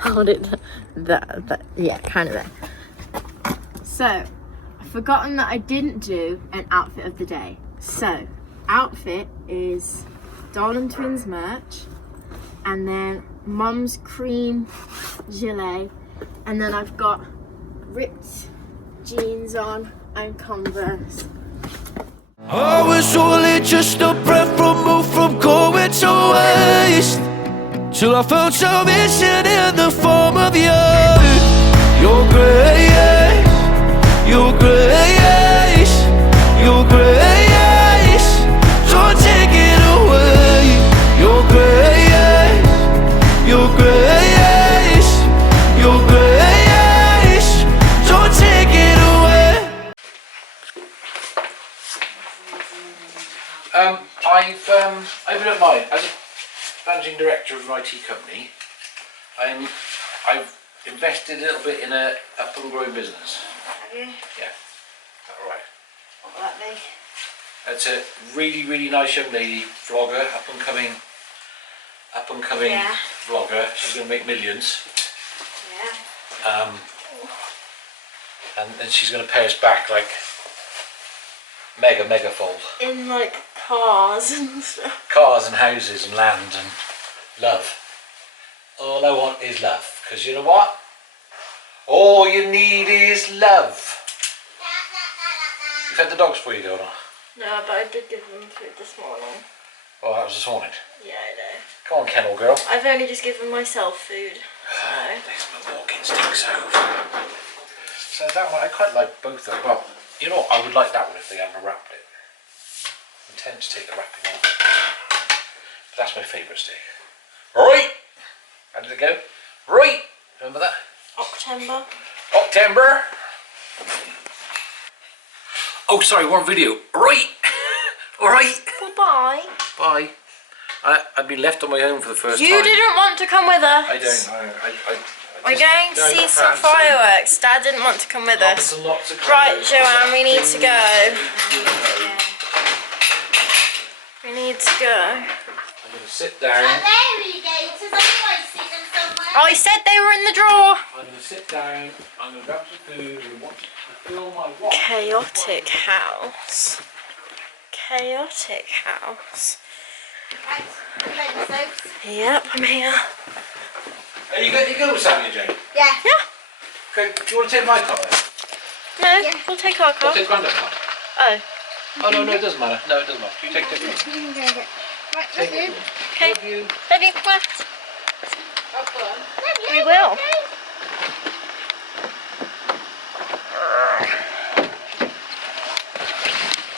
hold it yeah, kind of there. So, I've forgotten that I didn't do an outfit of the day. So, outfit is Darling Twins merch, and then Mum's cream gilet, and then I've got ripped jeans on and Converse. I was only just a breath removed from going to waste, till I found salvation in the form of you. Your grace, your grace, your grace, don't take it away. Your grace, your grace, your grace, don't take it away. I've been at mine as a managing director of an IT company. I've invested a little bit in a up and growing business. Have you? Yeah. Is that alright? What will that be? It's a really nice young lady, vlogger, up and coming Yeah. vlogger. She's gonna make millions. Yeah. And she's gonna pay us back like mega fold. In like cars and stuff. Cars and houses and land and love. All I want is love, because you know what? All you need is love. You fed the dogs for you, or not? No, but I did give them food this morning. Oh, that was this morning. Yeah, I know. Come on, kennel girl. I've only just given myself food, so. There's my walking sticks over. So that one, I quite like both of them. Well, you know what? I would like that one if they hadn't wrapped it. I tend to take the wrapping off. But that's my favourite steak. Right! How did it go? Right! Remember that? October. October! Oh, sorry, we're on video. Right! Alright! Goodbye. Bye. I've been left on my own for the first time. You didn't want to come with us. I don't. We're going to see some fireworks. Dad didn't want to come with us. Lots of Right, Joanne, we need to go. We need to go. I'm going to sit down. I said they were in the drawer. I'm going to sit down. I'm going to grab some food and watch the film I watch. Chaotic house. Chaotic house. Yep, I'm here. Are you going to go with Sammy and Jane? Yeah. Okay, do you want to take my car then? No, we'll take our car. I'll take Grandad's car. Oh. Oh no, it doesn't matter. No, it doesn't matter. You take it. Take it. Okay. Love you. Love you. We will.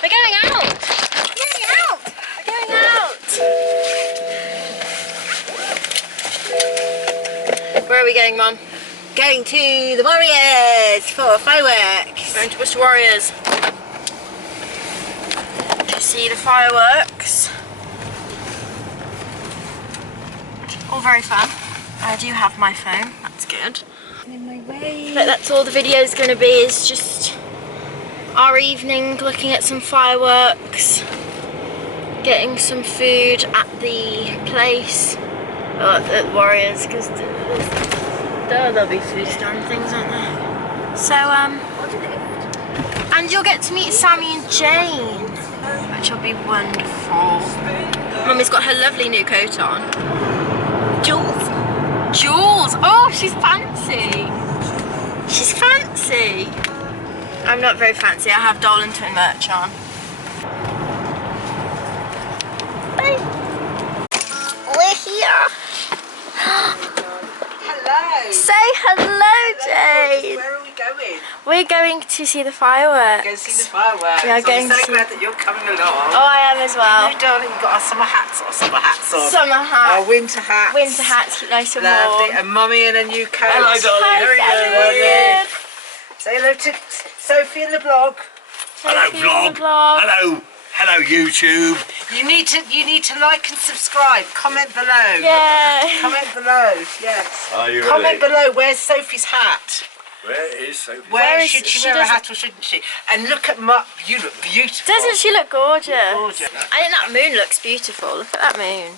We're going out. We're going out. We're going out. Where are we going, Mum? Going to the Warriors for fireworks. Going to Bush Warriors to see the fireworks. All very fun. I do have my phone, that's good. In my way. But that's all the video is going to be, is just our evening looking at some fireworks, getting some food at the place, at the Warriors, because there'll be food stand things, aren't there? So, and you'll get to meet Sammy and Jane, which will be wonderful. Mummy's got her lovely new coat on. Jules. Jules! Oh, she's fancy. She's fancy. I'm not very fancy. I have Darlington merch on. Bye. We're here. Hello. Say hello, Jane. Where are we going? We're going to see the fireworks. Go see the fireworks. We are going I'm so to see... glad that you're coming along. Oh, I am as well. No, darling, you've got our summer hats on. Summer Our hats. winter hats. Winter hats, keep nice and Lovely. warm. And Mummy in a new coat. Hello, darling. Hi, How are you? Sammy. Say hello to Sophie in the blog. Hello, vlog. Hello, YouTube. You need to like and subscribe. Comment below. Yeah. Comment below. Yes. Are you Comment below. Where's Sophie's hat? Where is Sophie? Where is should she? she wear a doesn't- hat or shouldn't she? And look at Mutt. You look beautiful. Doesn't she look gorgeous? Gorgeous. I think that moon looks beautiful. Look at that moon.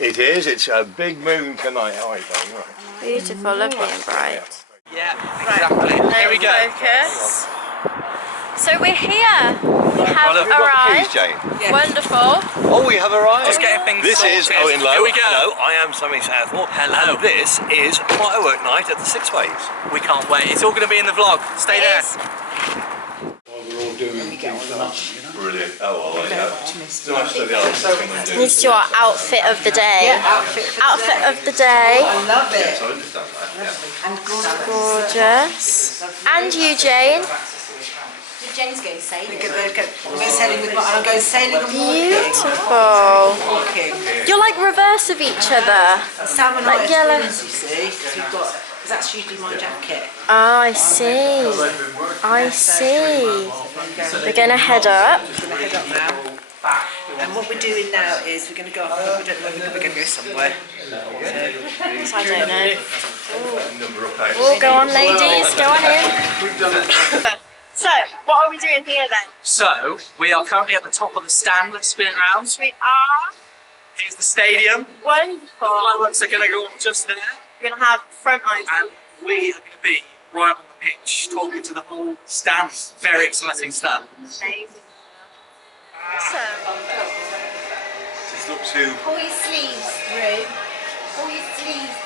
It is. It's a big moon tonight. How are you doing? Right. Beautiful, lovely and bright. Yeah, exactly. Here we go. Focus. So we're here. We have Have you got the arrived. keys, Jane? Wonderful. Oh, we have arrived. Just getting things This is sorted. Owen Lowe. Here we go. Hello, I am Sammy Southall. Hello. And this is firework night at the Sixways. We can't wait. It's all going to be in the vlog. Stay It there. is. We're all doing brilliant. Oh, well, yeah. It's nice to the artists come and do Let's do our outfit of the day. Outfit of the day. I love it. I understand that, yeah. And Gorgeous. And you, Jane. Jane's going sailing. we're going sailing with what? I'm going sailing and Beautiful. walking. You're like reverse of each other. Sam and Like I yellow. are twins, you see. So we've got, because that's usually my jacket. Oh, I see. I see. We're going to head up. We're going to head up now. And what we're doing now is we're going to go up. We don't know whether we're going to go somewhere. I don't know. Oh, go on, ladies. Go on in. So, what are we doing here then? So, we are currently at the top of the stand. Let's spin it round. We are Here's the stadium. wonderful. Fireworks are going to go off just there. We're going to have front lines. And we are going to be right on the pitch, talking to the whole stand. Very exciting stuff. Amazing. So, Just look to... Pull your sleeves through. Pull your sleeves.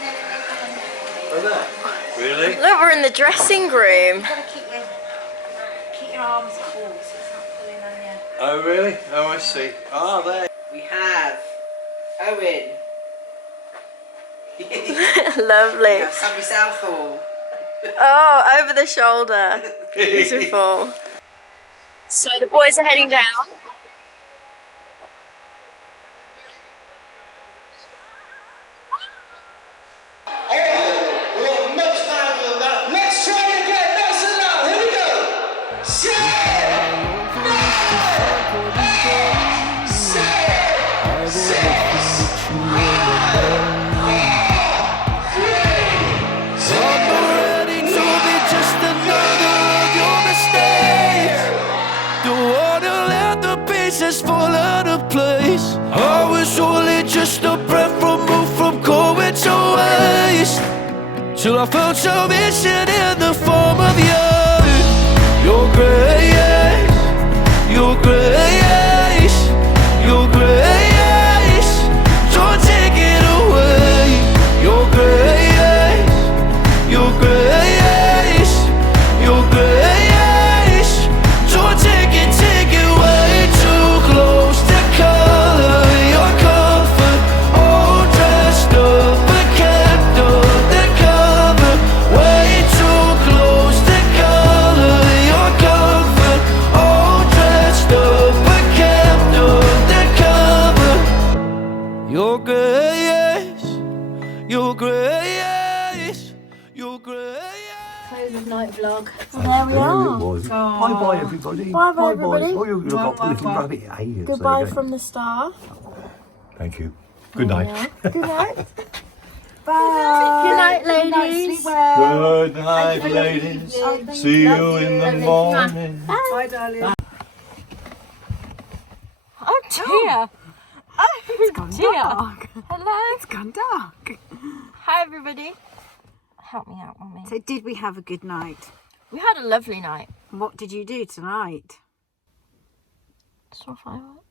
Really? look, we're in the dressing room. You've got to keep your arms cool so it's not pulling on you. Oh, really? Oh, I see. Ah, there. We have Owen. Lovely. We have Sammy Southall. Oh, over the shoulder. Beautiful. So the boys are heading down. Fall out of place. I was only just a breath removed from going to waste, till I found salvation in the form of your grace, your grace, your grace. Don't take it away. Your grace, your grace, your grace. Don't take it way too close to color your comfort, all dressed up but kept undercover. Way too close to color your comfort, all dressed up but kept undercover. Your grace, your grace, your grace. Close of night vlog. There we are. Bye-bye, everybody. Bye-bye, everybody. Oh, you look up a little rabbit. Hey, yes, Goodbye there you go. from the star. Thank you. Good night. Good night. Bye. Good night, ladies. Good night, ladies. See you in the morning. Bye, darling. Oh dear. Oh dear. Hello. It's gone dark. Hi everybody. Help me out, Mummy. So did we have a good night? We had a lovely night. What did you do tonight? Saw fireworks.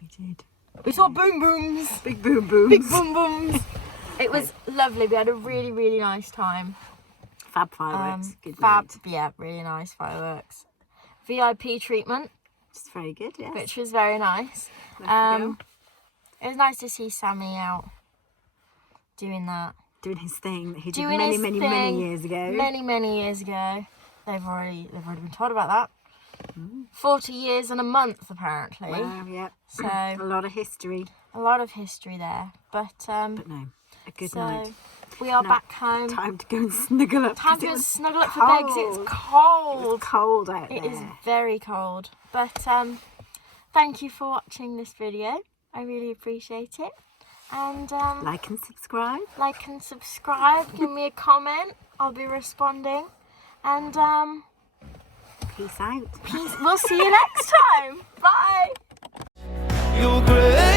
We did. We saw boom booms. Big boom booms. Big boom booms. It was lovely. We had a really, really nice time. Fab fireworks. Good Fab, night. yeah, really nice fireworks. VIP treatment, It's very good, yes. which was very nice. It was nice to see Sammy out doing that. Doing his thing that he did Doing many, his many, thing many years ago. Many years ago. They've already been told about that. 40 years and a month apparently. Wow, yeah. So A lot of history. a lot of history there. But But no, a good so night. we are Now, back home. Time to go and snuggle up. Time 'cause to it was snuggle up for bed 'cause it's It cold. was cold out It there. is very cold. But thank you for watching this video. I really appreciate it. And Like and subscribe. like and subscribe. Give me a comment. I'll be responding. And Peace out. peace. We'll see you next time. Bye. Your grace.